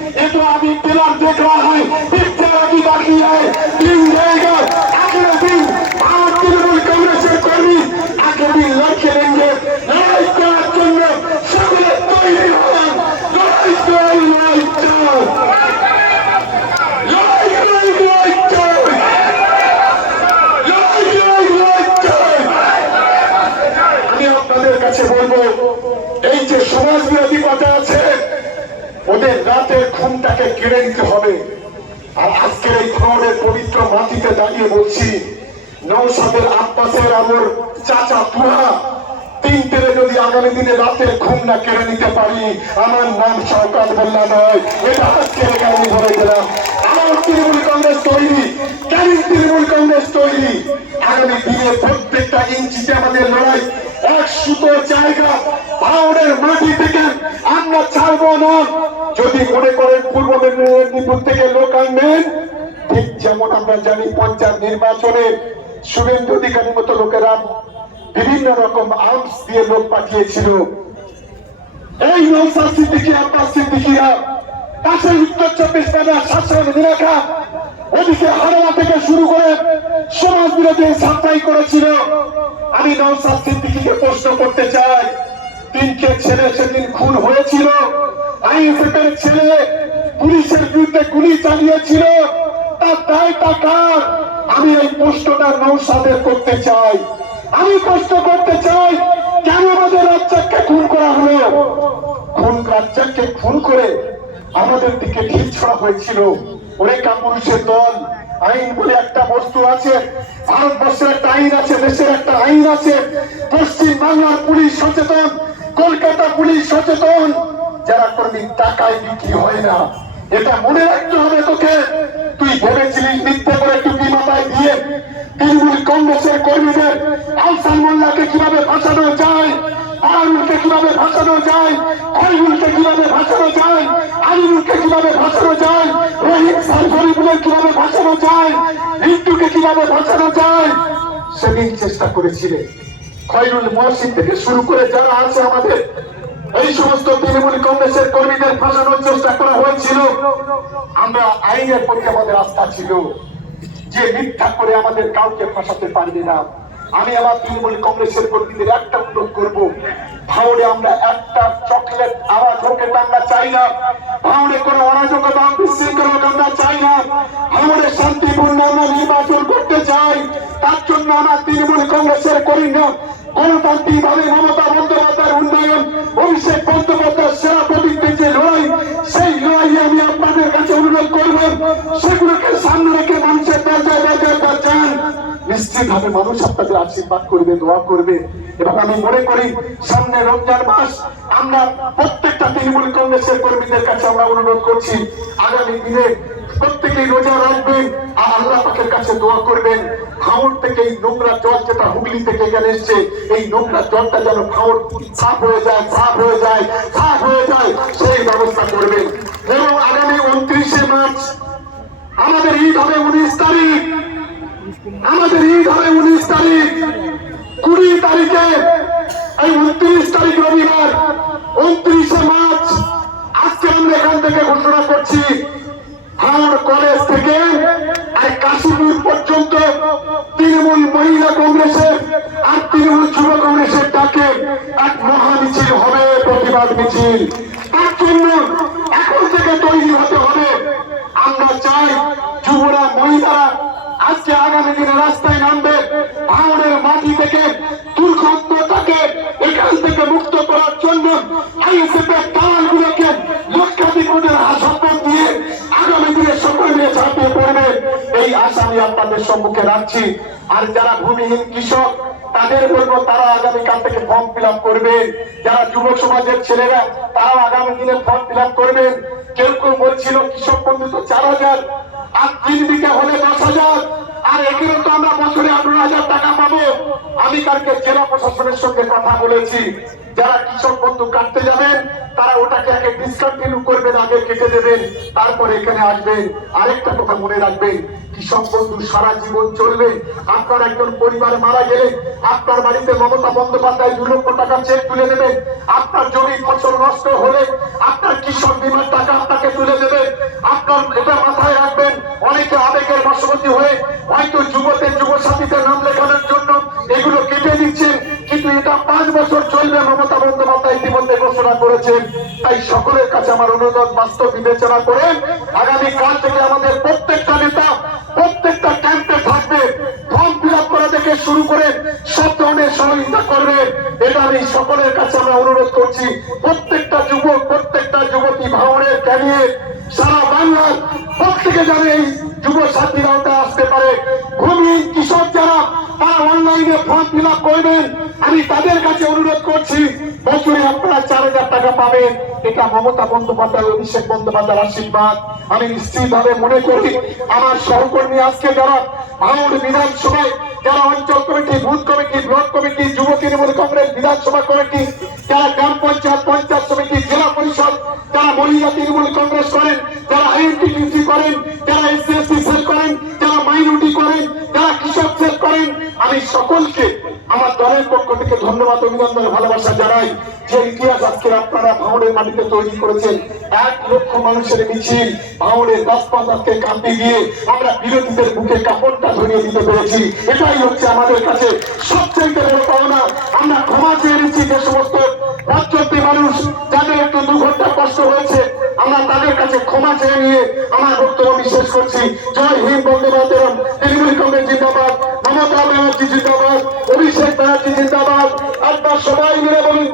ये तो अभी पिलर देख रहा है, पिक्चर अभी बाकी है। 3 जाएगा आखिरी दिन भारत तृणमूल कांग्रेस कर्मी आखिरी लक्ष्य लेंगे। लड़ाई कराর জন্য সকলে তৈরি হন। লড়াই চাই, লড়াই চাই, লড়াই চাই, লড়াই চাই, লড়াই চাই, লড়াই চাই। আমি আপনাদের কাছে বলবো, এই যে সমাজ বিরোধী কথা আছে ওদের রাতের ঘুমটাকে কেড়ে নিতে হবে। আর আজকের এই খবরের পবিত্র মাটিতে দাঁড়িয়ে বলছি, নওশাদের আব্বাসের আমার চাচা তুহা 3 তেরে যদি আগামী দিনে রাতের ঘুম না কেড়ে নিতে পারি, আমার নাম শওকত মোল্লা নয়। এটা আজকে আমি বলে গেলাম। আমার তৃণমূল কংগ্রেস তৈরি, কেন তৃণমূল কংগ্রেস তৈরি? আগামী দিনে প্রত্যেকটা ইঞ্চিতে আমাদের লড়াই। 1 সুতো জায়গা ভাঙড়ের মাটি থেকে আমরা ছাড়বো না। যদি মনে করেন পূর্ব মেদিনীপুর থেকে লোক আনবেন, ঠিক যেমন আমরা জানি পঞ্চায়েত নির্বাচনে শুভেন্দু অধিকারীর মতো লোকেরা বিভিন্ন রকম আর্মস দিয়ে লোক পাঠিয়েছিল। এই নওশাদ সিদ্দিকী, আব্বাস সিদ্দিকীরা পাশের উত্তর 24 পরগনার শাসন এলাকা ওদিকে হাওড়া থেকে শুরু করে সমাজ বিরোধী সাপ্লাই করেছিল। আমি নওশাদ সিদ্দিকীকে প্রশ্ন করতে চাই, 3 ছেলে সেদিন খুন হয়েছিল, আইএসএফের ছেলে পুলিশের বিরুদ্ধে গুলি চালিয়েছিল, তার দায়টা কার? আমি এই প্রশ্নটা নওশাদের করতে চাই। আমি প্রশ্ন করতে চাই, কেন আমাদের রাজ্জাককে খুন করা হলো? রাজ্জাককে খুন করে আমাদের দিকে ঢিল ছড়া হয়েছিল। ওরে কাপুরুষের দল, আইন বলে একটা বস্তু আছে, ভারতবর্ষের একটা আইন আছে, দেশের একটা আইন আছে। পশ্চিম বাংলার পুলিশ সচেতন, কলকাতা পুলিশ সচেতন, যারা কর্মী টাকায় বিক্রি হয় না। এটা মনে রাখতে হবে তোকে। তুই ভেবেছিলিস মিথ্যে করে টুপি মাথায় দিয়ে তৃণমূল কংগ্রেসের কর্মীদের আহসান মোল্লাকে কিভাবে ভাসানো যায়, আরামুলকে কিভাবে ভাসানো যায়, খয়রুলকে কিভাবে ভাসানো যায়, আলিমুলকে কিভাবে ভাসানো যায়, রহিম সালফরিবুলের কিভাবে ভাসানো যায়, রিন্টুকে কিভাবে ভাসানো যায়, সেদিন চেষ্টা করেছিলেন। খয়রুল মহসিন থেকে শুরু করে যারা আছে আমাদের এই সমস্ত তৃণমূল কংগ্রেসের কর্মীদের ফাঁসানোর চেষ্টা করা হয়েছিল। আমরা আইনের প্রতি আমাদের আস্থা ছিল যে মিথ্যা করে আমাদের কাউকে ফাঁসাতে পারবে না। আমি আমার তৃণমূল কংগ্রেসের কর্মীদের একটা অনুরোধ করবো, ভাঙড়ে আমরা একটা চকলেট আওয়াজ হোক আমরা চাই না। ভাঙড়ে কোনো অরাজকতা বিশৃঙ্খলা আমরা চাই না। ভাঙড়ে শান্তিপূর্ণ আমরা নির্বাচন করতে চাই। তার জন্য আমার তৃণমূল কংগ্রেসের কর্মীরা গণতান্ত্রিক ভাবে মমতা বন্দ্যোপাধ্যায়ের উন্নয়ন, অভিষেক বন্দ্যোপাধ্যায়ের সেরা প্রতিজ্ঞার যে লড়াই, সেই লড়াই আমি আপনাদের কাছে অনুরোধ করব, সেগুলোকে সামনে রেখে মানুষের দরজায় দরজায় যান। নিশ্চিত ভাবে মানুষ আপনাদের আশীর্বাদ করবে, দোয়া করবে। এবং আমি মনে করি সামনে রমজান মাস, আমরা প্রত্যেকটা তৃণমূল কংগ্রেসের কর্মীদের কাছে আমরা অনুরোধ করছি, আগামী দিনে প্রত্যেকেই রোজা রাখবেন আর আল্লাহ পাকের কাছে দোয়া করবেন। ভাঙড় থেকে এই নোংরা জল যেটা হুগলি থেকে এখানে এসছে, এই নোংরা জলটা যেন ভাঙড় সাফ হয়ে যায়, সাফ হয়ে যায়, সাফ হয়ে যায়, সেই ব্যবস্থা করবেন। এবং আগামী 29শে মার্চ আমাদের ঈদ হবে 19 তারিখ, আমাদের ঈদ হবে 19 তারিখ। 20 তারিখে এই 29 তারিখ রবিবার, 29শে মার্চ আজকে আমরা এখান থেকে ঘোষণা করছি, ভাঙড় কলেজ থেকে আর কাশীপুর পর্যন্ত তৃণমূল মহিলা কংগ্রেসের আর তৃণমূল যুব কংগ্রেসের ডাকে এক মহা মিছিল হবে, প্রতিবাদ মিছিল। তার জন্য এখন থেকে তৈরি হতে হবে। আমরা চাই যুবরা, মহিলারা আজকে আগামী দিনে রাস্তায় নামবে। ভাঙড়ের মাটি থেকে দুর্গন্ধটাকে এখান থেকে মুক্ত করার জন্য আইএসএফের দালালগুলোকে লক্ষাধিক কোটি সম্পদ দিয়ে আগামী দিনে সকলে নিয়ে ঝাঁপিয়ে পড়বে, এই আশা আমি আপনাদের সম্মুখে রাখছি। আর যারা ভূমিহীন কৃষক তাদের বলবো, তারা আগামীকাল থেকে ফর্ম ফিল আপ করবেন। যারা যুবক সমাজের ছেলেরা তারাও আগামী দিনে ফর্ম ফিল আপ করবেন। কেউ কেউ বলছিল কৃষক বন্ধু তো 4000, আর 3 বিঘা হলে 10,000, আর এখানে তো আমরা বছরে 18,000 টাকা পাবো। আমি কালকে জেলা প্রশাসনের সঙ্গে কথা বলেছি, যারা কৃষক বন্ধু কাটতে যাবেন তারা ওটাকে আগে ডিসকন্টিনিউ করবেন, আগে কেটে দেবেন, তারপরে এখানে আসবেন। আরেকটা কথা মনে রাখবেন, কৃষক বন্ধু সারা জীবন চলবে। আপনার একজন পরিবার মারা গেলে আপনার বাড়িতে মমতা বন্দ্যোপাধ্যায় 2 লক্ষ টাকা চেক তুলে দেবে। আপনার জমি ফসল নষ্ট হলে আপনার কৃষক বীমার টাকা আপনাকে তুলে দেবে। কারণ এটা মাথায় রাখবেন, অনেকে আবেগের বশবর্তী হয়ে হয়তো যুব সাথীদের নাম লেখানোর জন্য এগুলো কেটে দিচ্ছেন, কিন্তু এটা 5 বছর চলবে মমতা বন্দ্যোপাধ্যায় ইতিমধ্যে ঘোষণা করেছেন। তাই সকলের কাছে আমার অনুরোধ, বাস্তব বিবেচনা করেন আগামী কাল থেকে আমাদের প্রত্যেকটা নেতা প্রত্যেকটা ক্যাম্পে থাকবে, ফর্ম ফিল আপ করা থেকে শুরু করে সব ধরনের সহযোগিতা করবে। এটা আমি সকলের কাছে আমরা অনুরোধ করছি। প্রত্যেকটা যুবক, প্রত্যেকটা যুবতী, ভাঙড়ের ক্যারিয়ার সারা বাংলার প্রত্যেকে যাবে এই যুব সাথীর আওতায় আসতে পারে। ভূমিহীন কৃষক যারা তারা অনলাইনে ফর্ম ফিল আপ করবেন, আমি তাদের কাছে অনুরোধ করছি বছরে আপনারা 4000 টাকা পাবেন। এটা মমতা বন্দ্যোপাধ্যায়, অভিষেক বন্দ্যোপাধ্যায়ের আশীর্বাদ। আমি নিশ্চিতভাবে মনে করি আমার সহকর্মী আজকে যারা ভাঙড় বিধানসভায়, যারা অঞ্চল committee, booth committee, block committee, যুব তৃণমূল কংগ্রেস বিধানসভা কমিটি, যারা গ্রাম পঞ্চায়েত, পঞ্চায়েত সমিতি, জেলা পরিষদ, যারা মহিলা তৃণমূল কংগ্রেস করেন, যারা আইএনটিটিউসি করেন, যারা এসসি সেল করেন, যারা মাইনরিটি করেন, যারা কৃষক সেল করেন, আমি সকলকে আমার দলের পক্ষ থেকে ধন্যবাদ, অভিনন্দন, ভালোবাসা জানাই। যে ইতিহাস আজকে আপনারা ভাঙড়ের মাটিতে তৈরি করেছেন, 1 লক্ষ মানুষের মিছিল, ভাঙড়ের রাজপথকে কাঁপিয়ে দিয়ে আমরা বিরোধীদের বুকে কাপড়টা ধরিয়ে দিতে পেরেছি। এটাই হচ্ছে আমাদের কাছে সবচেয়ে বড় পাওনা। আমরা ক্ষমা চেয়ে নিচ্ছি যে সমস্ত রাজ্যটি মানুষ যাদের একটু 2 ঘন্টা কষ্ট হয়েছে, আমরা তাদের কাছে ক্ষমা চেয়ে নিয়ে আমার বক্তব্য আমি শেষ করছি। জয় হিন্দ, বন্দে মাতরম, তৃণমূল কংগ্রেস জিন্দাবাদ, মমতা ব্যানার্জি জিন্দাবাদ, অভিষেক ব্যানার্জি জিন্দাবাদ। একবার সবাই মিলে বলুন